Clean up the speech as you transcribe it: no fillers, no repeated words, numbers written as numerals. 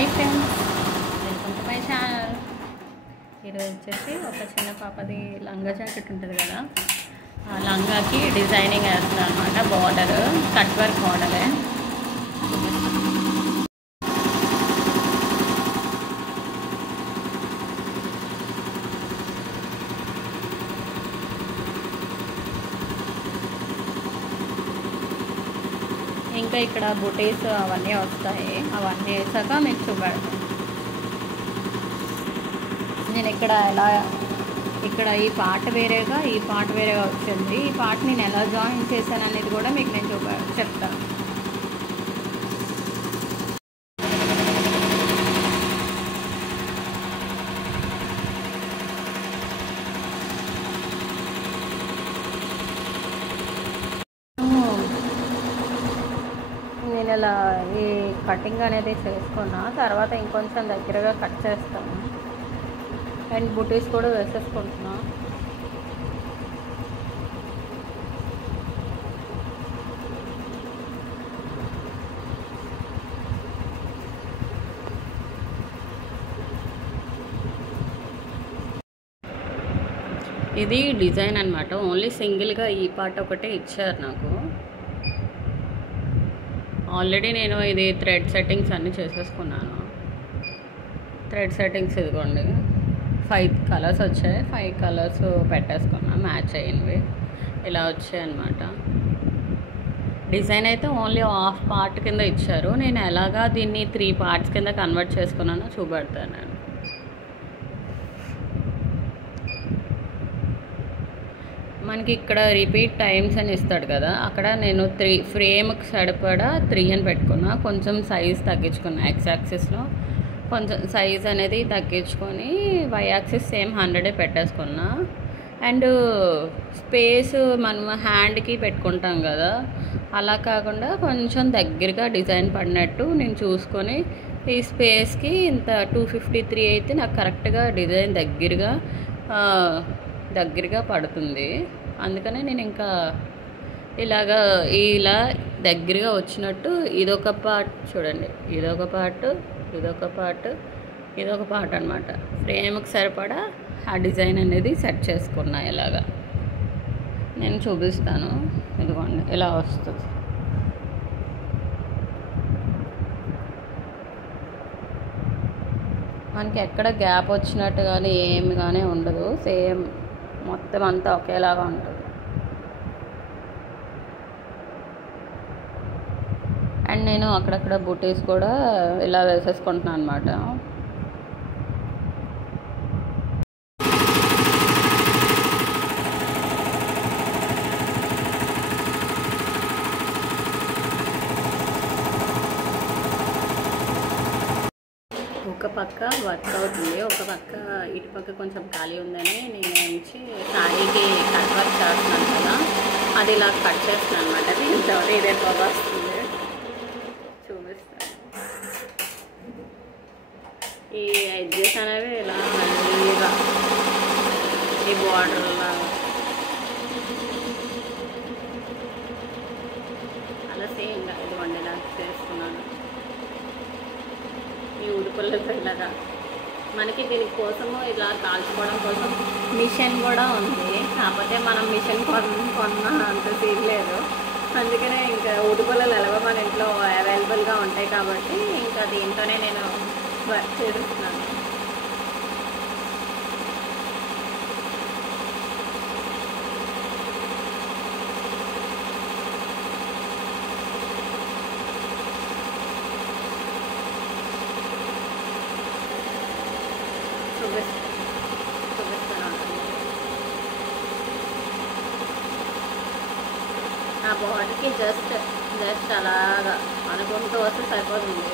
Hi friends, welcome to my channel. ఈరోజు వచ్చేసి ఒక చిన్న పాపది లంగా జాకెట్ ఉంటుంది కదా, ఆ లంగాకి డిజైనింగ్ వేస్తుంది అనమాట. బార్డర్ కట్ వర్క్ మోడలే. ఇంకా ఇక్కడ బుటీస్ అవన్నీ వస్తాయి. అవన్నీ వేసాక మీకు చూపెడతాను. నేను ఇక్కడ ఈ పార్ట్ వేరేగా ఈ పార్ట్ వేరేగా వచ్చింది. ఈ పార్ట్ నేను ఎలా జాయిన్ చేశాను అనేది కూడా మీకు నేను చెప్తాను. నేను ఇలా ఈ కటింగ్ అనేది చేసుకున్నా తర్వాత ఇంకొంచెం దగ్గరగా కట్ చేస్తాను. అండ్ బుటీస్ కూడా వేసేసుకుంటున్నా. ఇది డిజైన్ అనమాట. ఓన్లీ సింగిల్గా ఈ పార్ట్ ఒకటే ఇచ్చారు నాకు. ఆల్రెడీ నేను ఇది థ్రెడ్ సెట్టింగ్స్ అన్నీ చేసేసుకున్నాను. థ్రెడ్ సెట్టింగ్స్ ఇదిగోండి, 5 కలర్స్ వచ్చాయి. 5 కలర్స్ పెట్టేసుకున్నా, మ్యాచ్ అయినవి ఇలా వచ్చాయి అన్నమాట. డిజైన్ అయితే ఓన్లీ హాఫ్ పార్ట్ కింద ఇచ్చారు. నేను ఎలాగా దీన్ని 3 పార్ట్స్ కింద కన్వర్ట్ చేసుకున్నానో చూపెడతాను నేను. మనకి ఇక్కడ రిపీట్ టైమ్స్ అని ఇస్తాడు కదా, అక్కడ నేను 3 ఫ్రేమ్కి సరిపడా 3 అని పెట్టుకున్నా. కొంచెం సైజ్ తగ్గించుకున్నా. ఎక్స్ యాక్సిస్లో కొంచెం సైజ్ అనేది తగ్గించుకొని వై యాక్సిస్ సేమ్ 100 పెట్టేసుకున్నా. అండ్ స్పేస్ మనం హ్యాండ్కి పెట్టుకుంటాం కదా, అలా కాకుండా కొంచెం దగ్గరగా డిజైన్ పడినట్టు నేను చూసుకొని ఈ స్పేస్కి ఇంత 253 అయితే నాకు కరెక్ట్గా డిజైన్ దగ్గరగా పడుతుంది. అందుకనే నేను ఇంకా ఇలా దగ్గరగా వచ్చినట్టు ఇదొక పార్ట్ చూడండి, ఇదొక పార్ట్ అనమాట. ఫ్రేమ్కి సరిపడా ఆ డిజైన్ అనేది సెట్ చేసుకున్నా. ఇలాగా నేను చూపిస్తాను. ఇదిగోండి ఇలా వస్తుంది. మనకి ఎక్కడ గ్యాప్ వచ్చినట్టు కానీ ఏమి కానీ ఉండదు. సేమ్ మొత్తం అంతా ఒకేలాగా ఉంటుంది. అండ్ నేను అక్కడక్కడ బుటీస్ కూడా ఇలా వేసేసుకుంటున్నాను అనమాట. ఒక పక్క వర్క్ అవుతుంది, ఒక పక్క ఇటు పక్క కొంచెం ఖాళీ ఉందని నేను శారీకి కట్ వర్క్ చేస్తున్నాను కదా, అది ఇలా కట్ చేస్తున్నాను అనమాట. దీంతో ఇదే బాగా వస్తుంది, చూపిస్తాను. ఈ ఎడ్జెస్ అనేవి ఇలా మళ్ళీగా ఈ బార్డర్లా అలా సేమ్గా ఇదిగోండి ఇలా చేస్తున్నాను. ఈ ఉడుపులతో ఇలాగా మనకి దీనికోసము ఇలా కాల్చుకోవడం కోసం మిషన్ కూడా ఉంది. కాకపోతే మనం మిషన్ కొన్న అంత తీయలేదు. అందుకనే ఇంకా ఉడుపులలు ఎలాగో మన ఇంట్లో అవైలబుల్గా ఉంటాయి కాబట్టి ఇంకా దీంతోనే నేను వర్క్ చేస్తున్నాను. చూపిస్తాను. ఆ బాడీకి జస్ట్ అలాగా అనుకుంటూ వస్తే సరిపోతుంది.